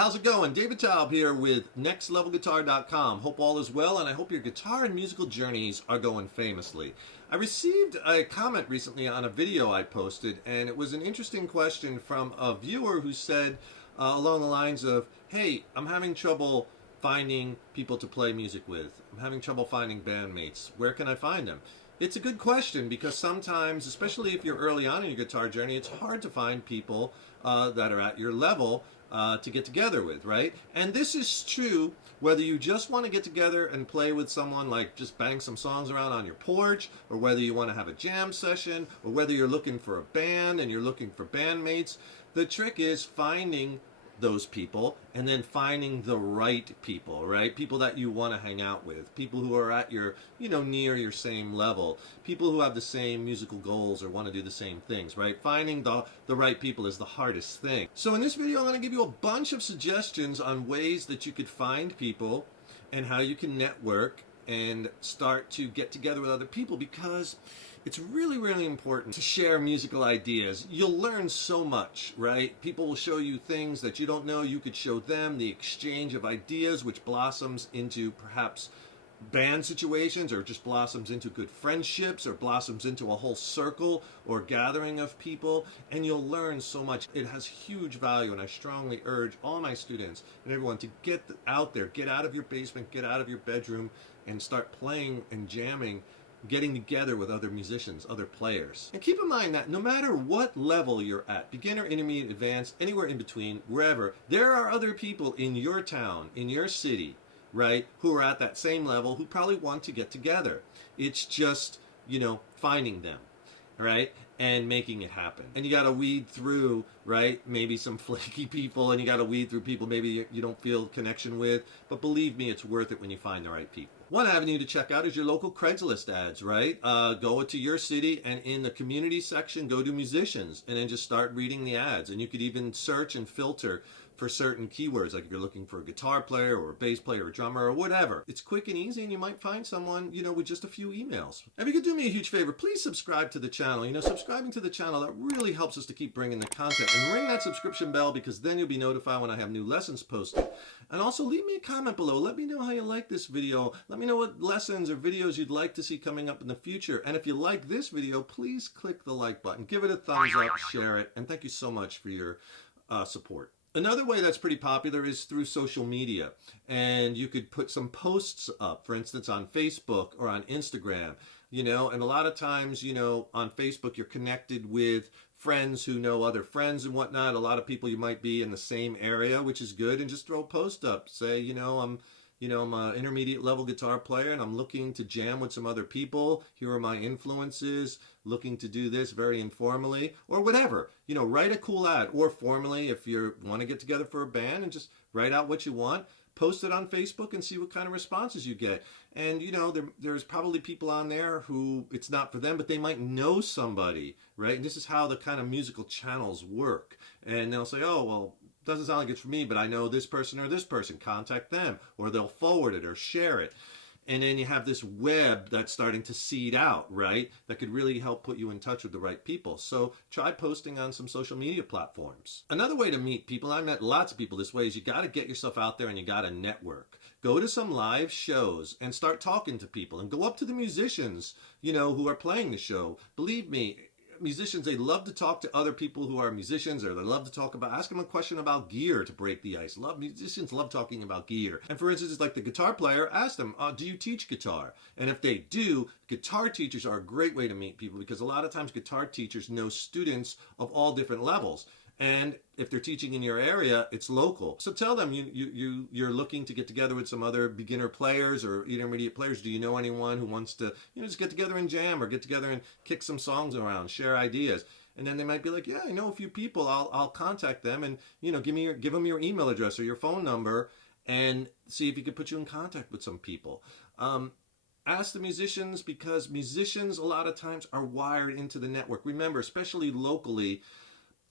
how's it going? David Taub here with nextlevelguitar.com. Hope all is well, and I hope your guitar and musical journeys are going famously. I received a comment recently on a video I posted, and it was an interesting question from a viewer who said along the lines of, hey, I'm having trouble finding people to play music with. I'm having trouble finding bandmates. Where can I find them? It's a good question because sometimes, especially if you're early on in your guitar journey, it's hard to find people that are at your level to get together with, right? And this is true whether you just want to get together and play with someone, like just bang some songs around on your porch, or whether you want to have a jam session, or whether you're looking for a band and you're looking for bandmates. The trick is finding those people and then finding the right people, right? People that you want to hang out with, people who are at your, near your same level, people who have the same musical goals or want to do the same things, right? Finding the right people is the hardest thing. So in this video, I'm going to give you a bunch of suggestions on ways that you could find people and how you can network and start to get together with other people, because it's really, really important to share musical ideas. You'll learn so much, right? People will show you things that you don't know. You could show them the exchange of ideas, which blossoms into perhaps band situations, or just blossoms into good friendships, or blossoms into a whole circle or gathering of people, and you'll learn so much. It has huge value, and I strongly urge all my students and everyone to get out there, get out of your basement, get out of your bedroom, and start playing and jamming, getting together with other musicians, other players. And keep in mind that no matter what level you're at, beginner, intermediate, advanced, anywhere in between, wherever, there are other people in your town, in your city, right, who are at that same level, who probably want to get together. It's just, finding them, right, and making it happen. And you got to weed through, right, maybe some flaky people, and you got to weed through people maybe you don't feel connection with, but believe me, it's worth it when you find the right people. One avenue to check out is your local Craigslist ads, right? Go to your city, and in the community section, go to musicians, and then just start reading the ads. And you could even search and filter for certain keywords, like if you're looking for a guitar player or a bass player or a drummer or whatever. It's quick and easy, and you might find someone, with just a few emails. If you could do me a huge favor, please subscribe to the channel. Subscribing to the channel, that really helps us to keep bringing the content. And ring that subscription bell, because then you'll be notified when I have new lessons posted. And also leave me a comment below. Let me know how you like this video. Let me know what lessons or videos you'd like to see coming up in the future. And if you like this video, please click the like button. Give it a thumbs up, share it, and thank you so much for your support. Another way that's pretty popular is through social media, and you could put some posts up, for instance, on Facebook or on Instagram, and a lot of times, on Facebook, you're connected with friends who know other friends and whatnot. A lot of people you might be in the same area, which is good, and just throw a post up. Say, I'm an intermediate level guitar player, and I'm looking to jam with some other people. Here are my influences, looking to do this very informally, or whatever. Write a cool ad, or formally if you want to get together for a band, and just write out what you want. Post it on Facebook and see what kind of responses you get. And, there's probably people on there who it's not for them, but they might know somebody, right? And this is how the kind of musical channels work. And they'll say, oh, well, doesn't sound like it's for me, but I know this person or this person. Contact them, or they'll forward it or share it. And then you have this web that's starting to seed out, right? That could really help put you in touch with the right people. So try posting on some social media platforms. Another way to meet people, I met lots of people this way, is you got to get yourself out there and you got to network. Go to some live shows and start talking to people, and go up to the musicians, who are playing the show. Believe me, musicians, they love to talk to other people who are musicians, or they love to ask them a question about gear to break the ice. Musicians love talking about gear. And for instance, like the guitar player, ask them, do you teach guitar? And if they do, guitar teachers are a great way to meet people, because a lot of times guitar teachers know students of all different levels. And if they're teaching in your area, it's local. So tell them you're looking to get together with some other beginner players or intermediate players. Do you know anyone who wants to, just get together and jam, or get together and kick some songs around, share ideas? And then they might be like, yeah, I know a few people. I'll contact them, and give them your email address or your phone number, and see if he could put you in contact with some people. Ask the musicians, because musicians a lot of times are wired into the network. Remember, especially locally,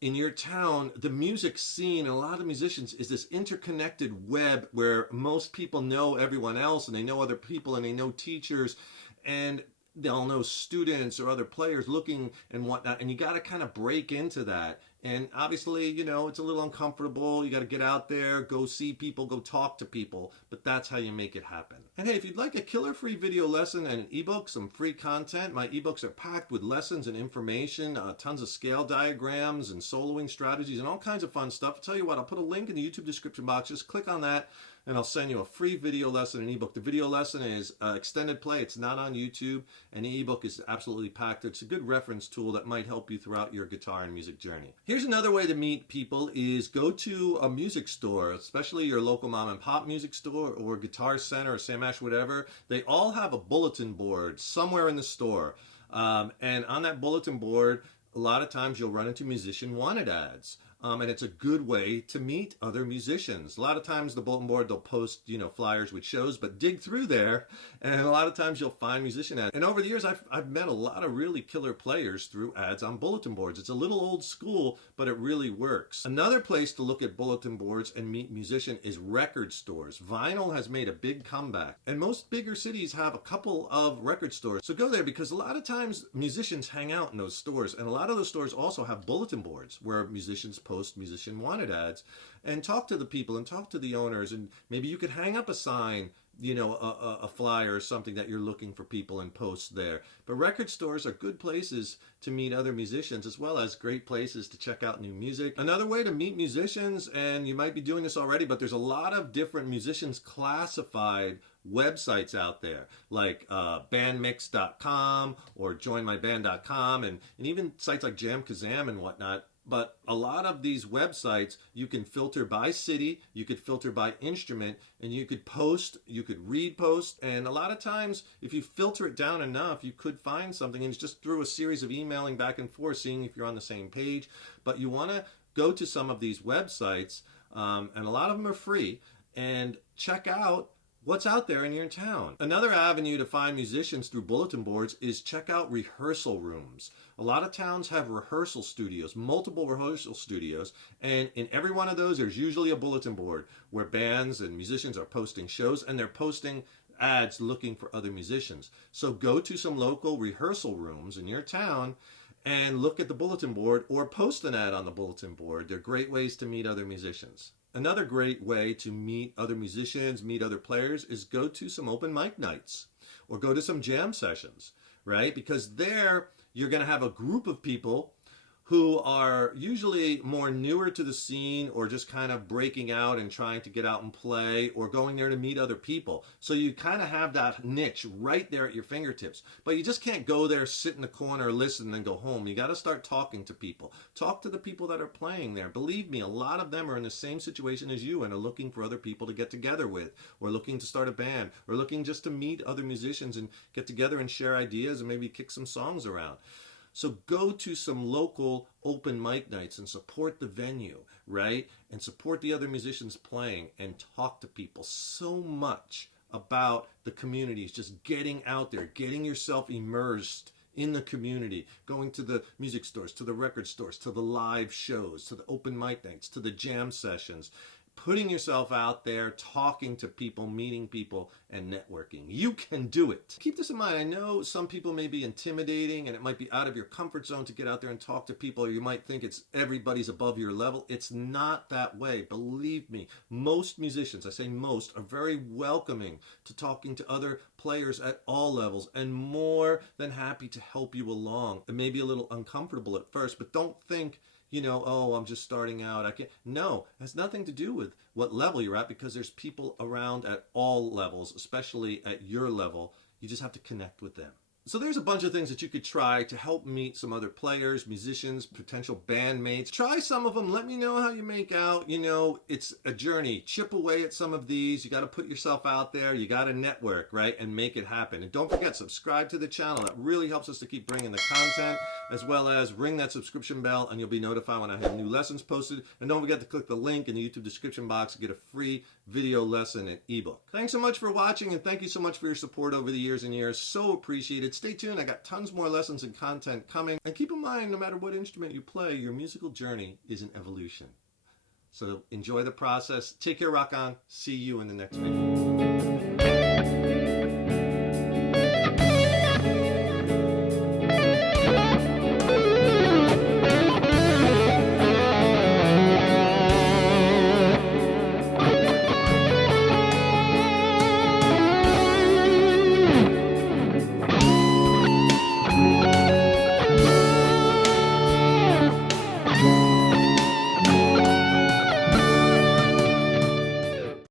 in your town, the music scene, and a lot of musicians, is this interconnected web where most people know everyone else, and they know other people, and they know teachers, and they'll know students or other players looking and whatnot, and you got to kind of break into that. And obviously, you know, it's a little uncomfortable. You got to get out there, go see people, go talk to people, but that's how you make it happen. And hey, if you'd like a killer free video lesson and an ebook, some free content, my ebooks are packed with lessons and information, tons of scale diagrams and soloing strategies and all kinds of fun stuff. I'll tell you what, I'll put a link in the YouTube description box. Just click on that and I'll send you a free video lesson and ebook. The video lesson is extended play. It's not on YouTube, and the ebook is absolutely packed. It's a good reference tool that might help you throughout your guitar and music journey. Here's another way to meet people is go to a music store, especially your local mom and pop music store or Guitar Center or Sam Ash, whatever. They all have a bulletin board somewhere in the store. And on that bulletin board, a lot of times you'll run into musician wanted ads. And it's a good way to meet other musicians. A lot of times the bulletin board, they'll post, you know, flyers with shows, but dig through there, and a lot of times you'll find musician ads. And over the years, I've met a lot of really killer players through ads on bulletin boards. It's a little old school, but it really works. Another place to look at bulletin boards and meet musician is record stores. Vinyl has made a big comeback, and most bigger cities have a couple of record stores. So go there, because a lot of times musicians hang out in those stores, and a lot of those stores also have bulletin boards where musicians post musician wanted ads, and talk to the people and talk to the owners, and maybe you could hang up a sign, you know, a flyer or something that you're looking for people and post there. But record stores are good places to meet other musicians, as well as great places to check out new music. Another way to meet musicians, and you might be doing this already, but there's a lot of different musicians classified websites out there, like bandmix.com or joinmyband.com, and even sites like Jam Kazam and whatnot. But a lot of these websites, you can filter by city, you could filter by instrument, and you could post, you could repost, and a lot of times, if you filter it down enough, you could find something, and it's just through a series of emailing back and forth, seeing if you're on the same page. But you want to go to some of these websites, and a lot of them are free, and check out what's out there in your town. Another avenue to find musicians through bulletin boards is check out rehearsal rooms. A lot of towns have rehearsal studios, multiple rehearsal studios, and in every one of those there's usually a bulletin board where bands and musicians are posting shows, and they're posting ads looking for other musicians. So go to some local rehearsal rooms in your town and look at the bulletin board or post an ad on the bulletin board. They're great ways to meet other musicians. Another great way to meet other musicians, meet other players, is go to some open mic nights or go to some jam sessions, right? Because there you're going to have a group of people who are usually more newer to the scene, or just kind of breaking out and trying to get out and play, or going there to meet other people. So you kind of have that niche right there at your fingertips. But you just can't go there, sit in the corner, listen, and then go home. You got to start talking to people. Talk to the people that are playing there. Believe me, a lot of them are in the same situation as you and are looking for other people to get together with, or looking to start a band, or looking just to meet other musicians and get together and share ideas and maybe kick some songs around. So go to some local open mic nights and support the venue, right? And support the other musicians playing, and talk to people. So much about the communities, just getting out there, getting yourself immersed in the community, going to the music stores, to the record stores, to the live shows, to the open mic nights, to the jam sessions. Putting yourself out there, talking to people, meeting people, and networking. You can do it. Keep this in mind. I know some people may be intimidating, and it might be out of your comfort zone to get out there and talk to people, or you might think it's everybody's above your level. It's not that way. Believe me, most musicians, I say most, are very welcoming to talking to other players at all levels, and more than happy to help you along. It may be a little uncomfortable at first, but don't think, you know, oh, I'm just starting out, I can't. No, it has nothing to do with what level you're at, because there's people around at all levels, especially at your level. You just have to connect with them. So there's a bunch of things that you could try to help meet some other players, musicians, potential bandmates. Try some of them. Let me know how you make out. You know, it's a journey. Chip away at some of these. You got to put yourself out there. You got to network, right? And make it happen. And don't forget, subscribe to the channel. That really helps us to keep bringing the content, as well as ring that subscription bell, and you'll be notified when I have new lessons posted. And don't forget to click the link in the YouTube description box to get a free video lesson and ebook. Thanks so much for watching, and thank you so much for your support over the years and years. So appreciated. Stay tuned. I got tons more lessons and content coming. And keep in mind, no matter what instrument you play, your musical journey is an evolution. So enjoy the process. Take care, rock on. See you in the next video.